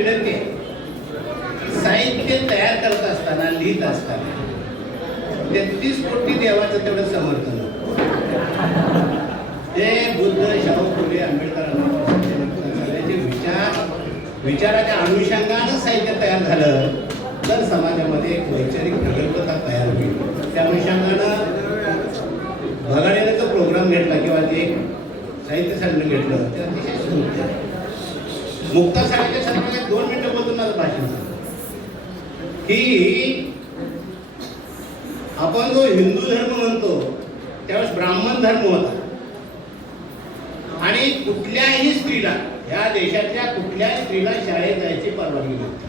विनंती आहे, साहित्य तयार करत असताना, लिहित असताना 33 कोटी देवाचं तेवढं समर्थन ते बुद्ध, शाहू फुले, आंबेडकरांचे विचाराच्या अनुषंगानं साहित्य तयार झालं तर समाजामध्ये एक वैचारिक प्रगल्भता तयार होईल. त्या अनुषंगानं भगाडीने जो प्रोग्राम घेतला किंवा ते साहित्य संमेलन घेतलं ते अतिशय सुंदर आहे. मुक्ता साहेबांच्या संदर्भात 2 मिनिटं बोलून माझं भाषण की आपण जो हिंदू धर्म म्हणतो त्यावेळेस ब्राह्मण धर्म होता आणि कुठल्याही स्त्रीला, या देशातल्या कुठल्याही स्त्रीला शाळेत जायची परवानगी नव्हती.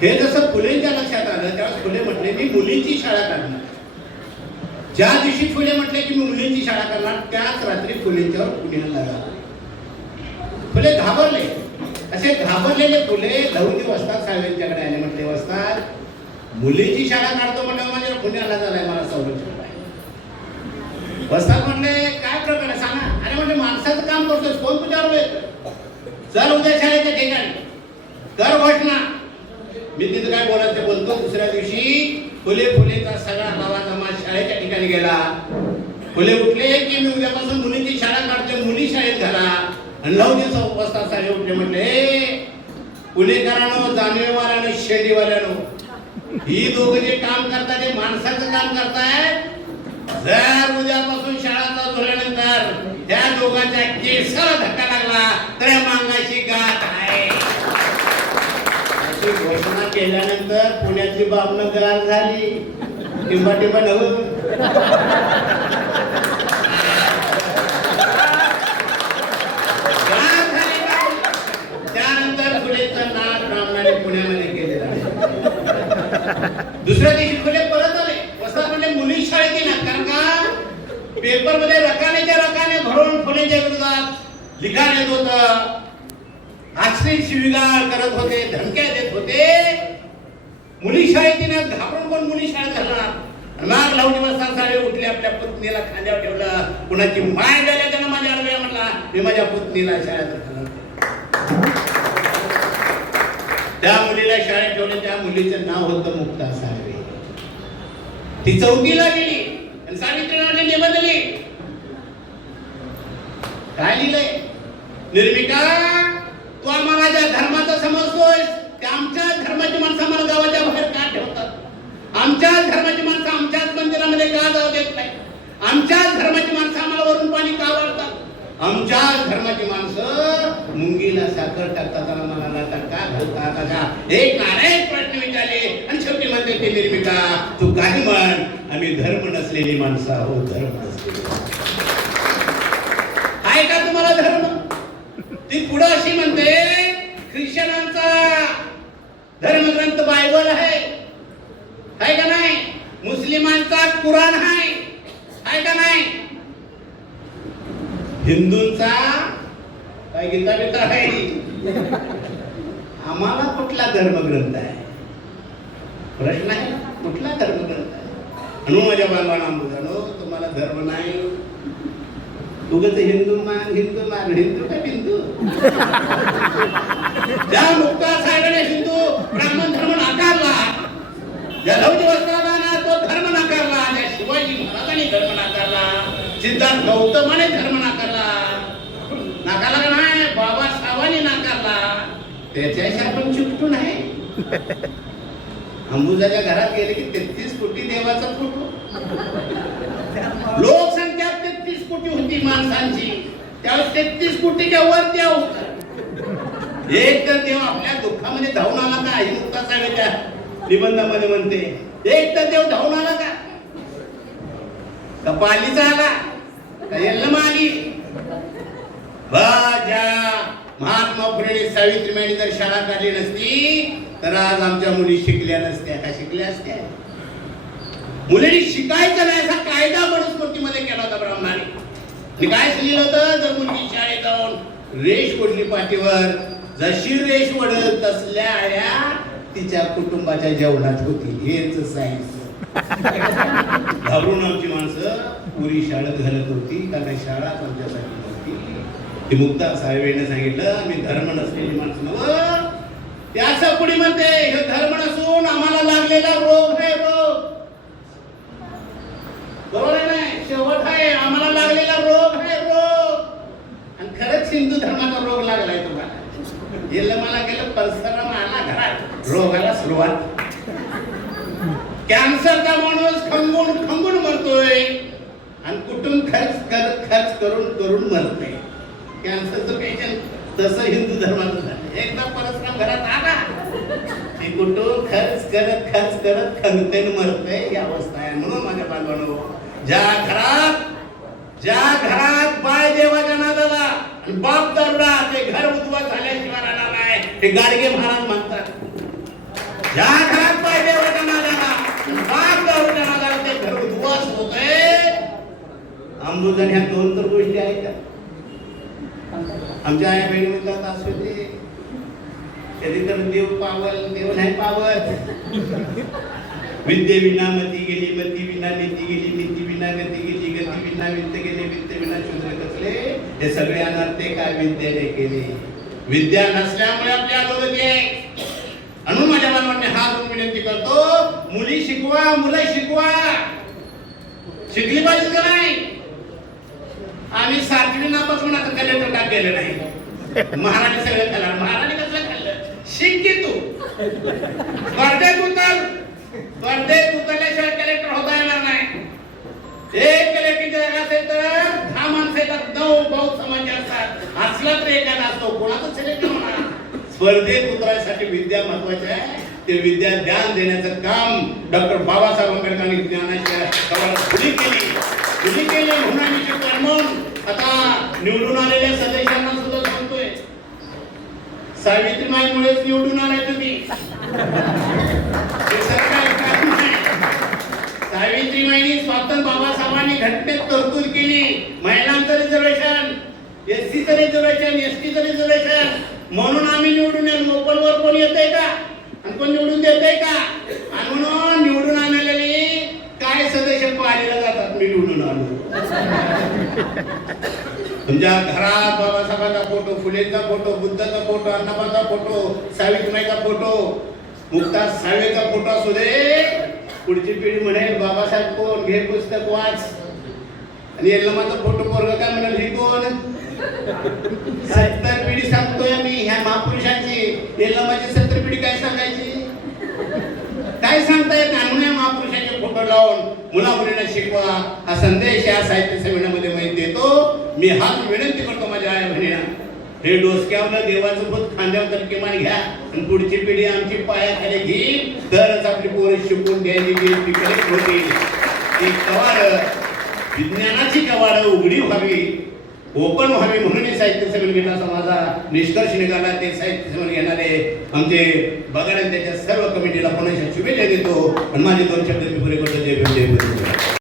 हे जसं फुलेंच्या लक्षात आलं त्यावेळेस फुले म्हटले मी मुलींची शाळा काढणार. ज्या दिवशी फुले म्हटले की मी मुलींची शाळा करणार त्याच रात्री फुलेंच्यावर पुण्याला लागला. फुले घाबरले. असे घाबरलेले फुले लहुजी वस्ताद साहेबांच्याकडे आले. म्हटले वस्ताद मुलीची शाळा काढतो म्हटलं माझ्या पुण्याला झालाय, मला संरक्षण आहे. वस्ताद म्हटले काय प्रकार आहे सांगा. अरे म्हणजे माणसाचं काम करतोस, कोण तुझ्यावर येतं, चल उद्या शाळेच्या ठिकाणी कर घोषणा. मी तिथं काय बोलायचं बोलतो. दुसऱ्या दिवशी फुलेचा सगळा गावा समाज शाळेच्या ठिकाणी गेला. फुले उठले की मी उद्यापासून मुलींची शाळा काढते, मुली शाळेत घाला. आणि लहुजी वस्ताद साहेब उठले म्हटले पुणेकरांनो, जाणवेवाल्यानो, शेंडीवाल्यानो, ही दोघं जे काम करतात ते माणसाचं काम करतायत. जर उद्यापासून शाळा चालू झाल्यानंतर त्या दोघांच्या केसाला धक्का लागला तर मांगाशी गाठ आहे. अशी घोषणा केल्यानंतर पुण्यातली बाबनं गार झाली. टिंबा टिंबा नव त्यानंतर फुलेचं नाव ब्राह्मणाने पुण्यामध्ये केलेलं आहे. दुसऱ्या दिवशी फुले परत आले. वस्ताद म्हणजे मुली शाळेत येणार, कारण का पेपर मध्ये रकानेच्या रकाने भरून फुलेच्या विरोधात लिखाण येत होतं. आश्रय शिवीगाळ करत होते, धमक्या देत होते. मुली शाळेत येणार, घाबरून कोण मुली शाळेत घालणार. नाग लावणी वस्ताद साहेब उठले, आपल्या पत्नीला खांद्यावर ठेवलं. कुणाची माय झाल्या त्यानं माझ्या अडव्या म्हटला मी माझ्या पत्नीला शाळेत घालणार. त्या मुलीला शाळेत ठेवले. त्या मुलीचं नाव होतं मुक्ता साळवे. ती 4थीला गेली आणि सावित्रीनाथने निबंध लिहिली. काय लिहिलंय? निर्मिका, तू आम्हाला ज्या धर्माचा समजतोय त्या आमच्या धर्माची माणसं आम्हाला गावाच्या बाहेर का ठेवतात? आमच्याच धर्माची माणसं आमच्याच मंदिरामध्ये का जाऊ देत नाही? आमच्याच धर्माची माणसं आम्हाला वरून पाणी का वाढतात? आमच्याच धर्माची माणसं मुंगीला साखर टाकतात आणि मला का घालतात का? एक नारायण प्रश्न विचारले आणि शेवटी म्हणते ते निर्मिका, तू काही म्हण, आम्ही धर्म नसलेली माणसं आहोत. धर्म नसलेली आहे का तुम्हाला धर्म? ती पुढे अशी म्हणते ख्रिश्चनांचा धर्मग्रंथ बायबल आहे का नाही? मुस्लिमांचा कुराण आहे का नाही? हिंदूंचा काय गीता बिता आहे? आम्हाला कुठला धर्मग्रंथ आहे? प्रश्न आहे कुठला धर्मग्रंथ आहे? म्हणून माझ्या बांधवांना मुलांनो, तुम्हाला धर्म नाही. तुझं हिंदू मान हिंदू का बिंदू? ज्या मुक्ता साहेबांनी हिंदू ब्राह्मण धर्म नाकारला, ज्या लहुजी वस्तादांना तो धर्म नाकारला, ज्या शिवाजी महाराजांनी धर्म नाकारला, सिद्धार्थ गौतमाने धर्म नाकारला का नाही? बाबासाहेबांनी नाकारला. त्याच्याशी आपण चिकटून आहे. अंबुजाच्या घरात गेले की 33 कोटी देवाचा फोटो. लोकसंख्या 33 कोटी होती माणसांची. त्यावेळेस 33 कोटीच्या वर देव होता. एक तर देव आपल्या दुःखामध्ये धावून आला का? आई मुक्ता साहेबांच्या निबंधामध्ये म्हणते एक तर देव धावून आला का? पालीचा आला का यल्लम आली? महात्मा फुले सावित्रीबाईंनी जर शाळा काढली नसती तर आज आमच्या मुली शिकल्या नसत्या का? शिकल्या असत्या. मुलींनी शिकायचं नाही असा कायदा मनुस्मृतीमध्ये केला होता ब्राह्मणाने. काय लिहिलं होतं? जर मुलगी शाळेत जाऊन रेष ओढली पाठीवर, जशी रेष ओढत तसल्या आळ्या तिच्या कुटुंबाच्या जेवणात होती. हेच सायन्स. घाबरून आमची माणसं पुरी शाळेत घालत होती, कारण शाळा आमच्यासाठी नव्हती. ती मुक्ता साहेबांनी सांगितलं मी धर्म नसलेली माणसं नव्ह. ते असं कुणी म्हणते हे धर्म नसून आम्हाला लागलेला रोग आहे रोग. बरोबर आहे नाही? शेवट आहे आम्हाला लागलेला रोग आहे रोग. आणि खरंच हिंदू धर्माचा रोग लागलाय तुम्हाला. गेलं मला गेलं परसराम आला घरात रोगाला सुरुवात. कॅन्सरचा माणूस खंगून खंगून मरतोय आणि कुठून खर्च करून मरतोय. कॅन्सरचं पेशंट तसं हिंदू धर्माचं झालं. एकदा परस्पर घरात आला ते कुठून खर्च करत खंगते मरतोय ही अवस्था आहे. म्हणून माझ्या बांधवांनो ज्या घरात बाय देवाच्या नादाला आणि बाप दारुडा ते घर उद्ध्वस्त झाल्याशिवाय राहणार नाही. हे गाडगे महाराज म्हणतात ज्या घरात बाय देवाच्या नादाला बाप दारुच्या नादाला ते घर उद्ध्वस्त होतंय. अंबुजन ह्या दोन तर गोष्टी आहेत का? आमच्या आया बहिणी म्हणतात असू दे कधी तर देव पावल देव नाही पावत. विद्ये विना मती गेली मती विना नीती गेली नीती विना गती गेली गती विना वित्त गेले वित्त विना शूद्र कसले. हे सगळे अनर्थे काय विद्येने केले. विद्या नसल्यामुळे आपल्या अधोगती आहे. म्हणून माझ्या बांधवांनी हात धरून विनंती करतो मुली शिकवा मुलं शिकवा. शिकली पाहिजे का नाही? आम्ही 7वी नापासून आता कलेक्टर टाक गेले नाही. महाराणी सगळं खाल्लं. महाराणी कसलं खाल्लं? शिक की तू. स्पर्धेत उतरल्याशिवाय कलेक्टर होता येणार नाही. एक कलेक्टरच्या जागा असेल तर 10 माणसं येतात. 9 बहुत समाज असतात. असला तर एखादा असतो कोणाचं सिलेक्ट होणार. स्पर्धेत उतरायसाठी विद्या महत्वाची आहे. ते विद्या ज्ञान देण्याचं काम डॉक्टर बाबासाहेब आंबेडकरांनी ज्ञानाच्या कवाडात खुली केली. म्हणून आम्ही शिकतो. म्हणून आता निवडून आलेल्या सदस्यांना सुद्धा सांगतोय सावित्रीबाईमुळेच निवडून आलाय तुम्ही. सावित्रीबाईंनी स्वतः बाबासाहेबांनी घटनेत तरतूद केली. महिलांचं रिझर्वेशन, एससीचं रिझर्वेशन, एसटीचं रिझर्वेशन. म्हणून आम्ही निवडून येतो. ओपनवर कोण येतंय का? आणि कोण निवडून देतंय का? आणि म्हणून निवडून आणलेली काय सदस्य पाहायला जातात. मी निवडून आलो. तुमच्या घरात बाबासाहेबांचा फोटो, फुलेंचा फोटो, बुद्धाचा फोटो, अण्णाबाचा फोटो, सावित्रीबाईचा फोटो, मुक्ता साहेबचा फोटो असू दे. पुढची पिढी म्हणेल बाबासाहेब कोण? घे पुस्तक वाच. आणि यल्लमाचा फोटो पोरगा काय म्हणाल ही कोण? 70 पिढी सांगतोय मी ह्या महापुरुषांची. यल्लमाची 70 पिढी काय सांगायची? काय सांगता येत नाही. म्हणून महापुरुषांचे फोटो लावून मुला मुलींना शिकवा हा संदेश या साहित्य संमेलनामध्ये मी देतो. मी हात विनंती करतो माझ्या आई बहिणींना हे डोसक्यावर देवाचं भूत खांद्यावर तर किमान घ्या. आणि पुढची पिढी आमची पायाखाली घेईल तरच आपली पोरं शिकून द्यायची होती. ती कवाड विज्ञानाची कवाड उघडी व्हावी, ओपन व्हावी म्हणून साहित्य संमेलन घेतला असा माझा निष्कर्ष निघाला. ते साहित्य संमेलन घेणारे आमचे बगाड त्याच्या सर्व कमिटीला पुन्हा शुभेच्छा देतो. आणि माझे 2 शब्द मी पुरे करतो. जय भीम जय भारत.